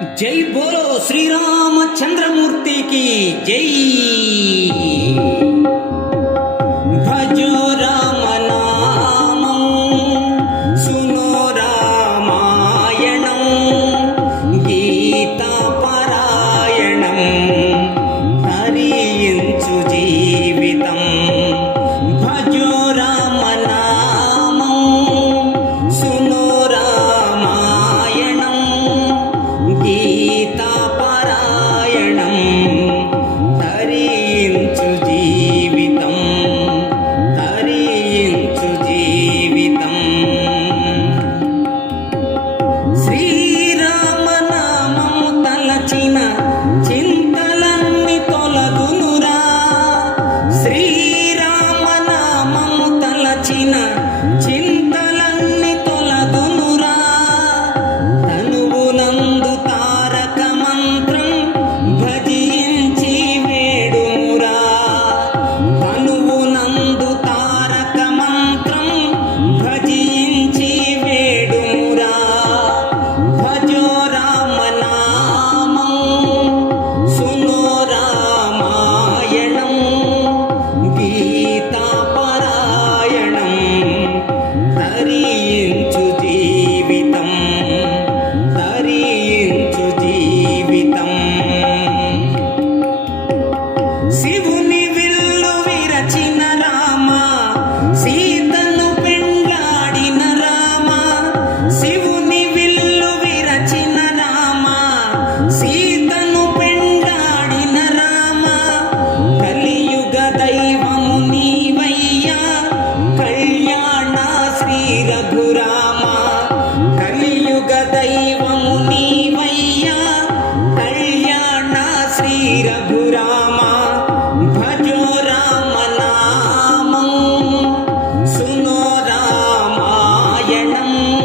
జై బోలో శ్రీరామచంద్రమూర్తికి జై. See? णम्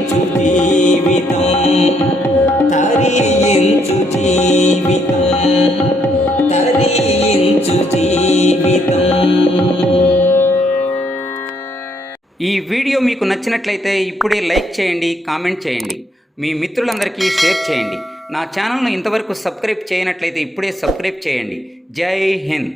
తరించు జీవితం తరించు జీవితం తరించు జీవితం. ఈ వీడియో మీకు నచ్చినట్లయితే ఇప్పుడే లైక్ చేయండి కామెంట్ చేయండి. మీ మిత్రులందరికీ షేర్ చేయండి. నా ఛానల్ను ఇంతవరకు సబ్స్క్రైబ్ చేయనట్లయితే ఇప్పుడే సబ్స్క్రైబ్ చేయండి. జై హింద్.